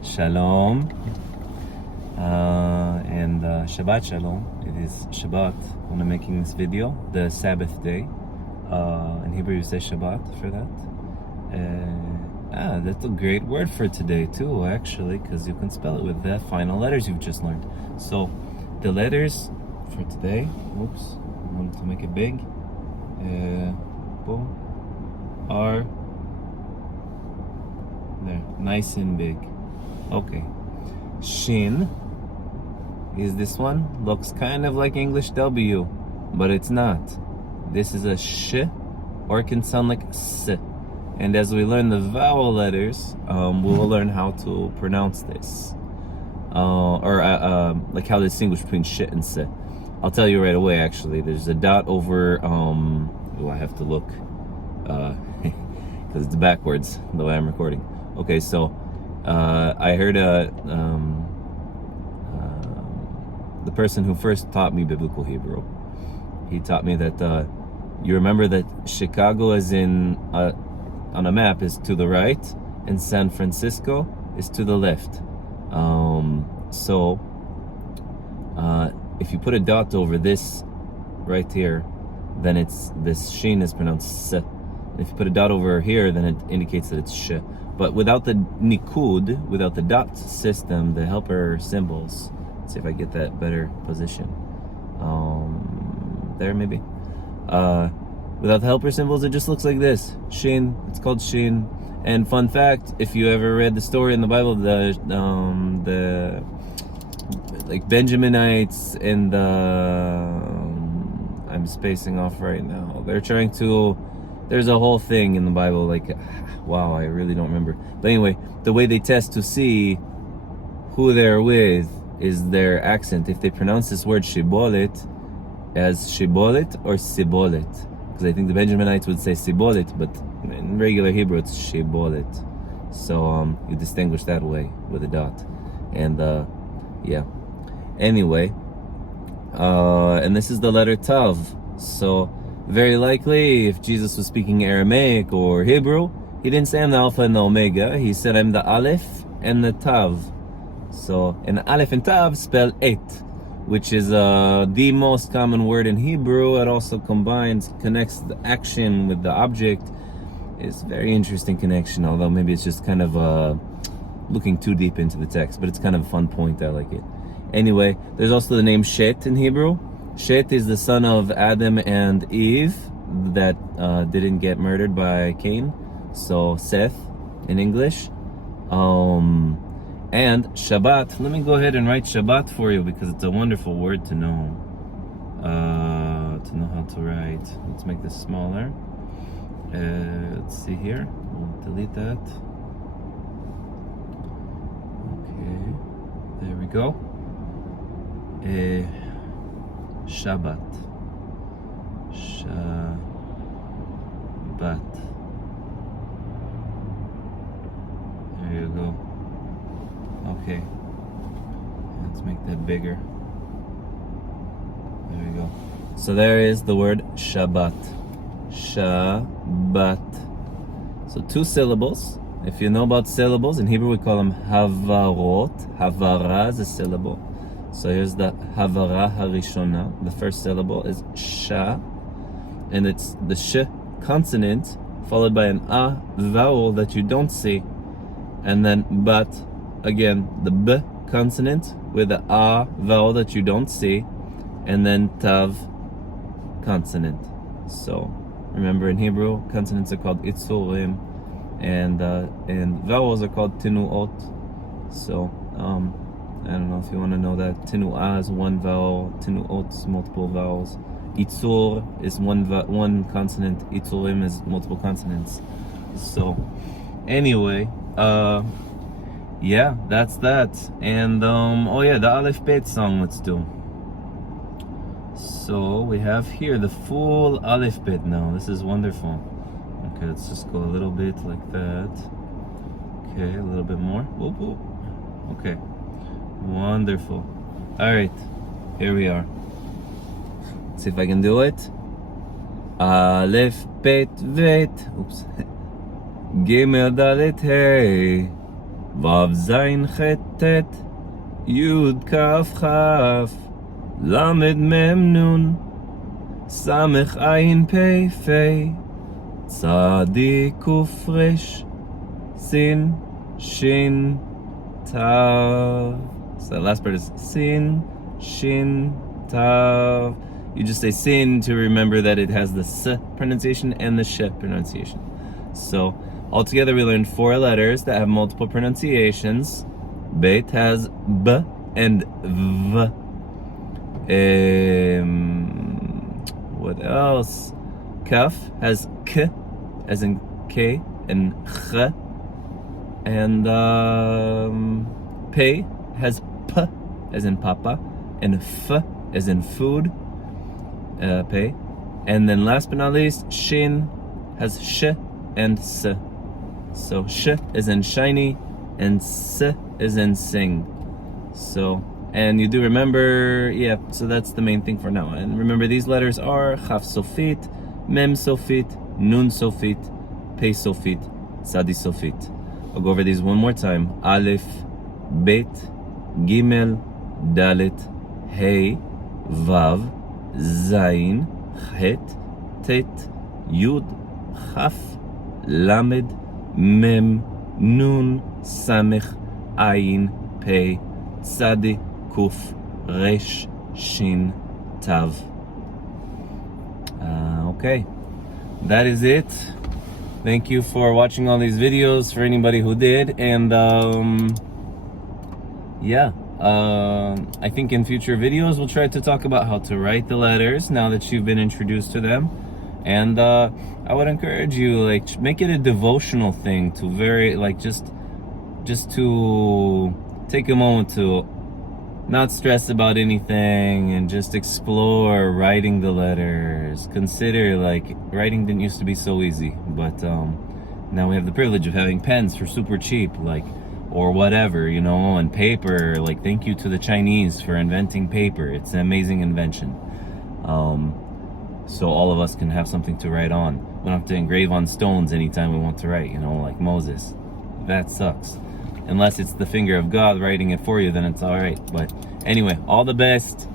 Shalom. And Shabbat Shalom. It is Shabbat when I'm making this video, the Sabbath day. In Hebrew you say Shabbat for that. That's a great word for today too, actually, because you can spell it with the final letters you've just learned. So the letters for today, oops, I wanted to make it big, boom, are there, nice and big. Okay, sheen is this one. Looks kind of like English W, but it's not. This is a sh, or it can sound like s. And as we learn the vowel letters, we will learn how to pronounce this, like how to distinguish between sh and s. I'll tell you right away. Actually, there's a dot over. I have to look, because it's backwards the way I'm recording. Okay, so. I heard the person who first taught me biblical Hebrew. He taught me that you remember that Chicago, as in on a map, is to the right, and San Francisco is to the left. So if you put a dot over this right here, then this sheen is pronounced s. If you put a dot over here, then it indicates that it's sh. But without the nikud, without the dot system, the helper symbols, let's see if I get that better position. There maybe. Without the helper symbols, it just looks like this. Sheen. It's called sheen. And fun fact, if you ever read the story in the Bible, the like Benjaminites and I'm spacing off right now. They're trying to. There's a whole thing in the Bible, like, wow, I really don't remember. But anyway, the way they test to see who they're with is their accent. If they pronounce this word shibolet as shibolet or sibolet, because I think the Benjaminites would say sibolet, but in regular Hebrew it's shibolet. So you distinguish that way with a dot. And yeah. Anyway, and this is the letter Tav. So very likely, if Jesus was speaking Aramaic or Hebrew, he didn't say I'm the Alpha and the Omega. He said I'm the Aleph and the Tav. So, and Aleph and Tav spell et, which is the most common word in Hebrew. It also connects the action with the object. It's a very interesting connection, although maybe it's just kind of looking too deep into the text, but it's kind of a fun point. I like it. Anyway, there's also the name Shet in Hebrew. Shet is the son of Adam and Eve that didn't get murdered by Cain, so Seth in English. And Shabbat, let me go ahead and write Shabbat for you because it's a wonderful word to know how to write. Let's make this smaller. Let's see here, we'll delete that. Okay, there we go. Shabbat. There you go. Okay. Let's make that bigger. There we go. So there is the word Shabbat. Shabbat. So 2 syllables. If you know about syllables, in Hebrew we call them havarot. Havara is a syllable. So here's the havara harishona. The first syllable is sha, and it's the sh consonant followed by an a vowel that you don't see, and then bat, again the b consonant with the a vowel that you don't see, and then tav consonant. So remember, in Hebrew consonants are called itzurim, and vowels are called tinuot. So I don't know if you want to know that. Tinu'ah is one vowel, tinu'ot is multiple vowels. Itzur is one consonant, itzurim is multiple consonants. So, anyway, yeah, that's that. And, oh yeah, the álef beyt song, let's do. So, we have here the full álef beyt now. This is wonderful. Okay, let's just go a little bit like that. Okay, a little bit more. Whoop, whoop. Okay. Wonderful. All right, here we are. Let's see if I can do it. Álef beyt beyt. Oops. Gimel dalet hey. Vav zayin chet tet Yud kaf chaf Lamed mem nun Samech ayin pei fei Tzadi kuf resh Sin shin tav. So the last part is sin shin tav. You just say sin to remember that it has the s pronunciation and the sh pronunciation. So altogether we learned 4 letters that have multiple pronunciations. Beyt has b and v. What else? Kaf has k as in k and ch. And Pei has p as in papa and f as in food. Pei. And then last but not least, shin has sh and s. So sh is in shiny and s is in sing. So, and you do remember, yeah, so that's the main thing for now. And remember, these letters are chaf sofit, mem sofit, nun sofit, pei sofit, tzadi sofit. I'll go over these one more time. Álef, beyt, gimel, dalet, hey, vav, zayin, chet, tet, yud, chaf, lamed, mem, nun, samech, ayin, pei, tzadi, kuf, resh, shin, tav. Okay, that is it. Thank you for watching all these videos, for anybody who did. And I think in future videos we'll try to talk about how to write the letters now that you've been introduced to them. And I would encourage you, like, make it a devotional thing to just to take a moment to not stress about anything and just explore writing the letters. Consider, like, writing didn't used to be so easy, but now we have the privilege of having pens for super cheap, like, or whatever, you know, and paper. Like, thank you to the Chinese for inventing paper. It's an amazing invention. So all of us can have something to write on. We don't have to engrave on stones anytime we want to write, you know, like Moses. That sucks. Unless it's the finger of God writing it for you, then it's all right. But anyway, all the best.